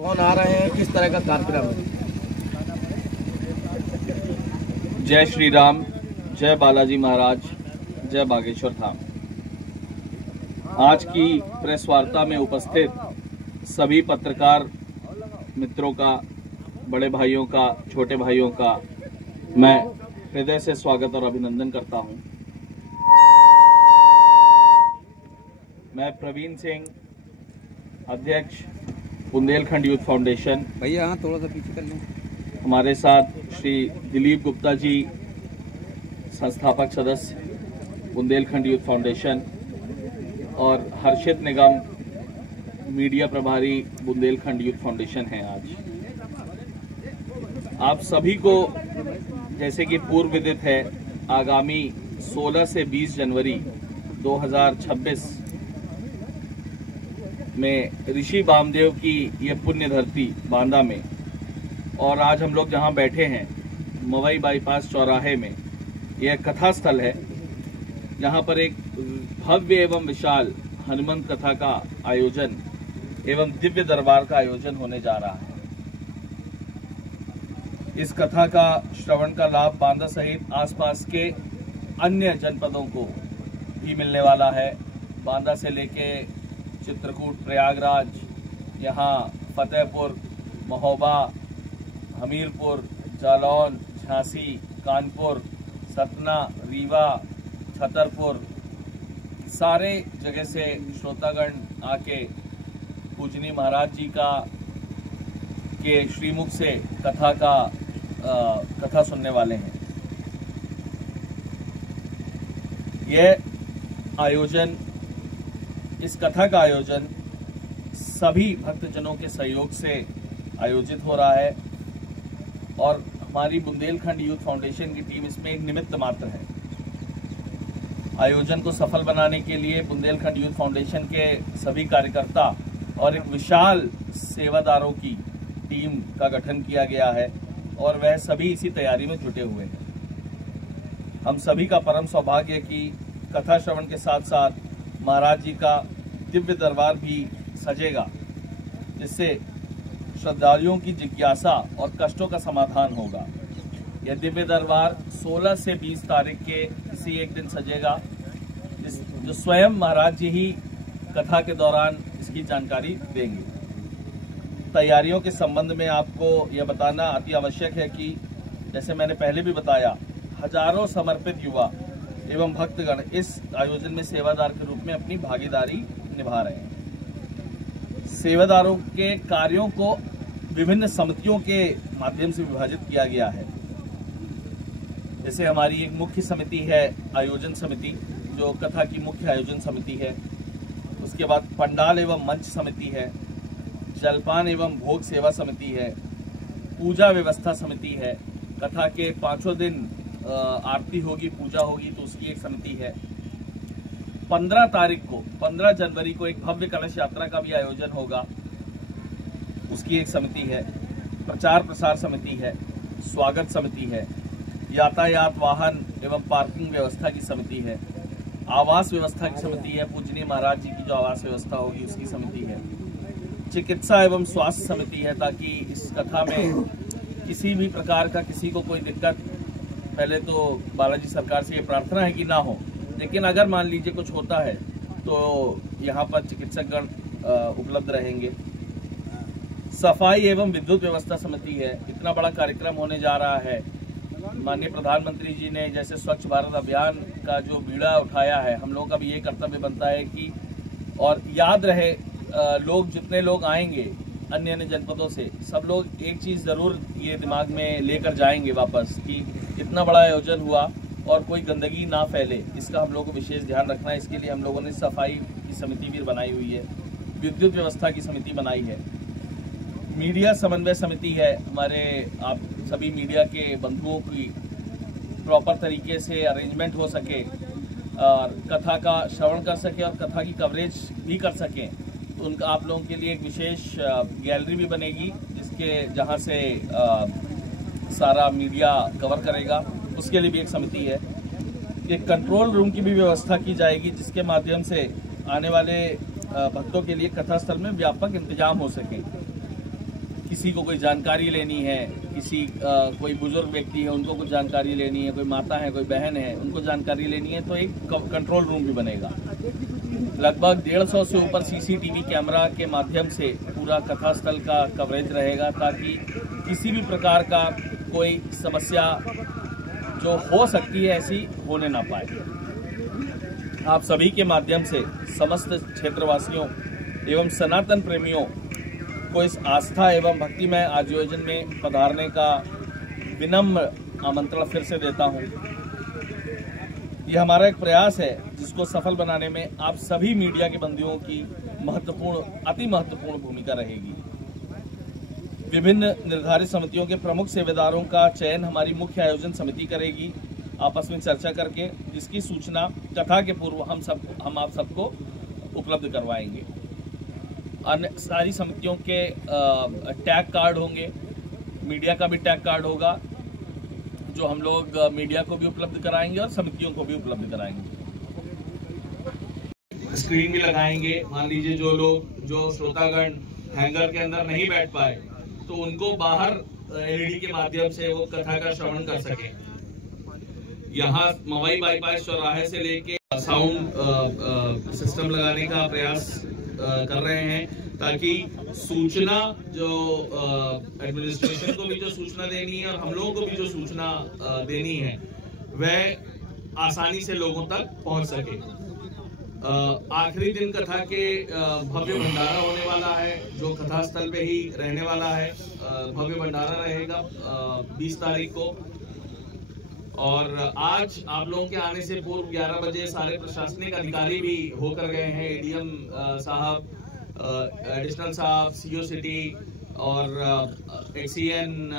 कौन आ रहे हैं, किस तरह का कार्यक्रम है? जय श्री राम, जय बालाजी महाराज, जय बागेश्वर धाम। आज की प्रेस वार्ता में उपस्थित सभी पत्रकार मित्रों का, बड़े भाइयों का, छोटे भाइयों का मैं हृदय से स्वागत और अभिनंदन करता हूं। मैं प्रवीण सिंह, अध्यक्ष बुंदेलखंड यूथ फाउंडेशन। भैया थोड़ा सा पीछे कर लें। हमारे साथ श्री दिलीप गुप्ता जी, संस्थापक सदस्य बुंदेलखंड यूथ फाउंडेशन, और हर्षित निगम, मीडिया प्रभारी बुंदेलखंड यूथ फाउंडेशन हैं। आज आप सभी को जैसे कि पूर्व विदित है, आगामी 16 से 20 जनवरी 2026 में ऋषि वामदेव की ये पुण्य धरती बांदा में, और आज हम लोग जहां बैठे हैं मवई बाईपास चौराहे में, यह कथा स्थल है जहां पर एक भव्य एवं विशाल हनुमंत कथा का आयोजन एवं दिव्य दरबार का आयोजन होने जा रहा है। इस कथा का श्रवण का लाभ बांदा सहित आसपास के अन्य जनपदों को भी मिलने वाला है। बांदा से लेके चित्रकूट, प्रयागराज, यहाँ फतेहपुर, महोबा, हमीरपुर, जालौन, झांसी, कानपुर, सतना, रीवा, छतरपुर, सारे जगह से श्रोतागण आके पूजनीय महाराज जी के श्रीमुख से कथा सुनने वाले हैं। यह आयोजन, इस कथा का आयोजन सभी भक्तजनों के सहयोग से आयोजित हो रहा है और हमारी बुंदेलखंड यूथ फाउंडेशन की टीम इसमें एक निमित्त मात्र है। आयोजन को सफल बनाने के लिए बुंदेलखंड यूथ फाउंडेशन के सभी कार्यकर्ता और एक विशाल सेवादारों की टीम का गठन किया गया है और वह सभी इसी तैयारी में जुटे हुए हैं। हम सभी का परम सौभाग्य है कि कथा श्रवण के साथ साथ महाराज जी का दिव्य दरबार भी सजेगा, जिससे श्रद्धालुओं की जिज्ञासा और कष्टों का समाधान होगा। यह दिव्य दरबार 16 से 20 तारीख के किसी एक दिन सजेगा, जो स्वयं महाराज जी ही कथा के दौरान इसकी जानकारी देंगे। तैयारियों के संबंध में आपको यह बताना अति आवश्यक है कि जैसे मैंने पहले भी बताया, हजारों समर्पित युवा एवं भक्तगण इस आयोजन में सेवादार के रूप में अपनी भागीदारी निभा रहे हैं। सेवादारों के कार्यों को विभिन्न समितियों के माध्यम से विभाजित किया गया है। जैसे हमारी एक मुख्य समिति है आयोजन समिति, जो कथा की मुख्य आयोजन समिति है। उसके बाद पंडाल एवं मंच समिति है, जलपान एवं भोग सेवा समिति है, पूजा व्यवस्था समिति है, कथा के 5 दिन आरती होगी, पूजा होगी तो उसकी एक समिति है। 15 जनवरी को एक भव्य कलश यात्रा का भी आयोजन होगा, उसकी एक समिति है। प्रचार प्रसार समिति है, स्वागत समिति है, यातायात वाहन एवं पार्किंग व्यवस्था की समिति है, आवास व्यवस्था की समिति है, पूजनीय महाराज जी की जो आवास व्यवस्था होगी उसकी समिति है, चिकित्सा एवं स्वास्थ्य समिति है, ताकि इस कथा में किसी भी प्रकार का किसी को कोई दिक्कत, पहले तो बालाजी सरकार से ये प्रार्थना है कि ना हो, लेकिन अगर मान लीजिए कुछ होता है तो यहाँ पर चिकित्सकगण उपलब्ध रहेंगे। सफाई एवं विद्युत व्यवस्था समिति है। इतना बड़ा कार्यक्रम होने जा रहा है। माननीय प्रधानमंत्री जी ने जैसे स्वच्छ भारत अभियान का जो बीड़ा उठाया है, हम लोगों का भी ये कर्तव्य बनता है कि, और याद रहे, लोग जितने लोग आएंगे अन्य अन्य जनपदों से, सब लोग एक चीज़ ज़रूर ये दिमाग में लेकर जाएंगे वापस कि इतना बड़ा आयोजन हुआ और कोई गंदगी ना फैले, इसका हम लोगों को विशेष ध्यान रखना है। इसके लिए हम लोगों ने सफाई की समिति भी बनाई हुई है, विद्युत व्यवस्था की समिति बनाई है, मीडिया समन्वय समिति है। हमारे आप सभी मीडिया के बंधुओं की प्रॉपर तरीके से अरेंजमेंट हो सके और कथा का श्रवण कर सके और कथा की कवरेज भी कर सकें, तो उनका आप लोगों के लिए एक विशेष गैलरी भी बनेगी, जहां से सारा मीडिया कवर करेगा, उसके लिए भी एक समिति है। एक कंट्रोल रूम की भी व्यवस्था की जाएगी, जिसके माध्यम से आने वाले भक्तों के लिए कथा स्थल में व्यापक इंतजाम हो सके। किसी को कोई जानकारी लेनी है, किसी कोई बुजुर्ग व्यक्ति है उनको कुछ जानकारी लेनी है, कोई माता है, कोई बहन है उनको जानकारी लेनी है, तो एक कंट्रोल रूम भी बनेगा। लगभग 150 से ऊपर सीसीटीवी कैमरा के माध्यम से पूरा कथा स्थल का कवरेज रहेगा, ताकि किसी भी प्रकार का कोई समस्या जो हो सकती है ऐसी होने ना पाए। आप सभी के माध्यम से समस्त क्षेत्रवासियों एवं सनातन प्रेमियों को इस आस्था एवं भक्तिमय आयोजन में पधारने का विनम्र आमंत्रण फिर से देता हूं। यह हमारा एक प्रयास है जिसको सफल बनाने में आप सभी मीडिया के बंधुओं की अति महत्वपूर्ण भूमिका रहेगी। विभिन्न निर्धारित समितियों के प्रमुख सेवादारों का चयन हमारी मुख्य आयोजन समिति करेगी, आपस में चर्चा करके, जिसकी सूचना कथा के पूर्व हम आप सबको उपलब्ध करवाएंगे। अन्य सारी समितियों के टैग कार्ड होंगे, मीडिया का भी टैग कार्ड होगा, जो हम लोग मीडिया को भी उपलब्ध कराएंगे और समितियों को भी उपलब्ध कराएंगे। स्क्रीन भी लगाएंगे। मान लीजिए जो श्रोतागण हैंगर के अंदर नहीं बैठ पाए तो उनको बाहर एलईडी के माध्यम से वो कथा का श्रवण कर सकें। यहाँ मवई बाईपास चौराहे से लेके साउंड सिस्टम लगाने का प्रयास कर रहे हैं, ताकि सूचना जो एडमिनिस्ट्रेशन को भी जो सूचना देनी है और हम लोगों को भी जो सूचना देनी है वह आसानी से लोगों तक पहुंच सके। आखिरी दिन कथा के भव्य भंडारा होने वाला है, जो कथा स्थल पे ही रहने वाला है। भव्य भंडारा रहेगा 20 तारीख को। और आज आप लोगों के आने से पूर्व 11 बजे सारे प्रशासनिक अधिकारी भी होकर गए हैं। एडीएम साहब, एडिशनल साहब, सीओ सिटी और एक्सीएन,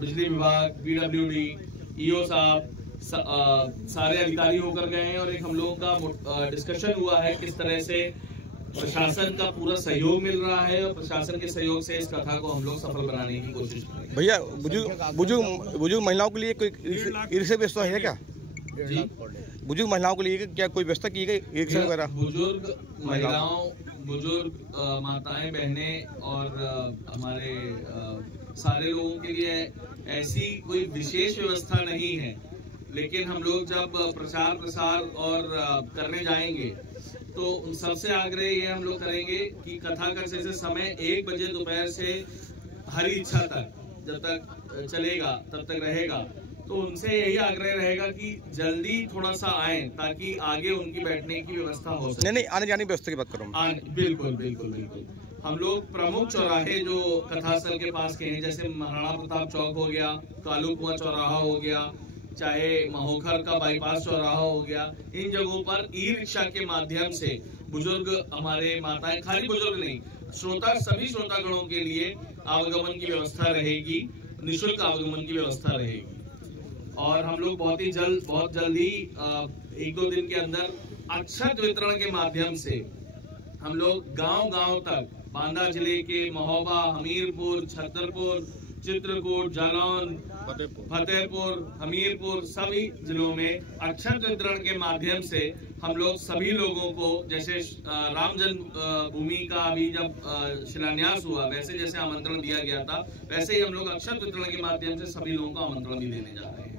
बिजली विभाग, पीडब्ल्यूडी, ईओ साहब, सारे अधिकारी होकर गए हैं। और एक हम लोगों का डिस्कशन हुआ है किस तरह से प्रशासन का पूरा सहयोग मिल रहा है और प्रशासन के सहयोग से इस कथा को हम लोग सफल बनाने की कोशिश करेंगे। भैया, बुजुर्ग महिलाओं के लिए कोई रिक्शा व्यवस्था है क्या? जी, बुजुर्ग महिलाओं के लिए क्या कोई व्यवस्था की गई रिक्शा वगैरह? बुजुर्ग महिलाओं, बुजुर्ग माताएं, बहनें और हमारे सारे लोगों के लिए ऐसी कोई विशेष व्यवस्था नहीं है, लेकिन हम लोग जब प्रचार प्रसार और करने जाएंगे तो सबसे आग्रह ये हम लोग करेंगे कि कथा का जैसे समय 1 बजे दोपहर से हरी इच्छा तक जब तक चलेगा तब तक रहेगा, तो उनसे यही आग्रह रहेगा कि जल्दी थोड़ा सा आए ताकि आगे उनकी बैठने की व्यवस्था हो सके। नहीं, आने जाने की व्यवस्था की बात करूँ। बिल्कुल बिल्कुल बिल्कुल। हम लोग प्रमुख चौराहे जो कथास्थल के पास के हैं, जैसे महाराणा प्रताप चौक हो गया, कालू कुआं चौराहा हो गया, चाहे महोखर का बाईपास चौराहा हो गया, इन जगहों पर ई रिक्शा के माध्यम से बुजुर्ग हमारे माताएं, खाली बुजुर्ग नहीं, सभी श्रोतागणों के लिए आवागमन की व्यवस्था रहेगी, निःशुल्क आवागमन की व्यवस्था रहेगी। और हम लोग बहुत जल्द ही 1-2 दिन के अंदर अक्षत वितरण के माध्यम से हम लोग गांव-गांव तक, बांदा जिले के महोबा, हमीरपुर, छतरपुर, चित्रकूट, जालौन, फतेहपुर, हमीरपुर, सभी जिलों में अक्षत वितरण के माध्यम से हम लोग सभी लोगों को, जैसे राम जन्मभूमि का अभी जब शिलान्यास हुआ, वैसे जैसे आमंत्रण दिया गया था, वैसे ही हम लोग अक्षत वितरण के माध्यम से सभी लोगों को आमंत्रण भी देने जा रहे हैं।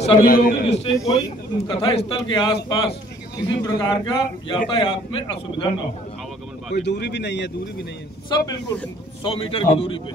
सभी लोगों को, जिससे कोई कथा स्थल के आसपास किसी प्रकार का यातायात में असुविधा न हो। कोई दूरी भी नहीं है, सब बिल्कुल 100 मीटर की दूरी पे।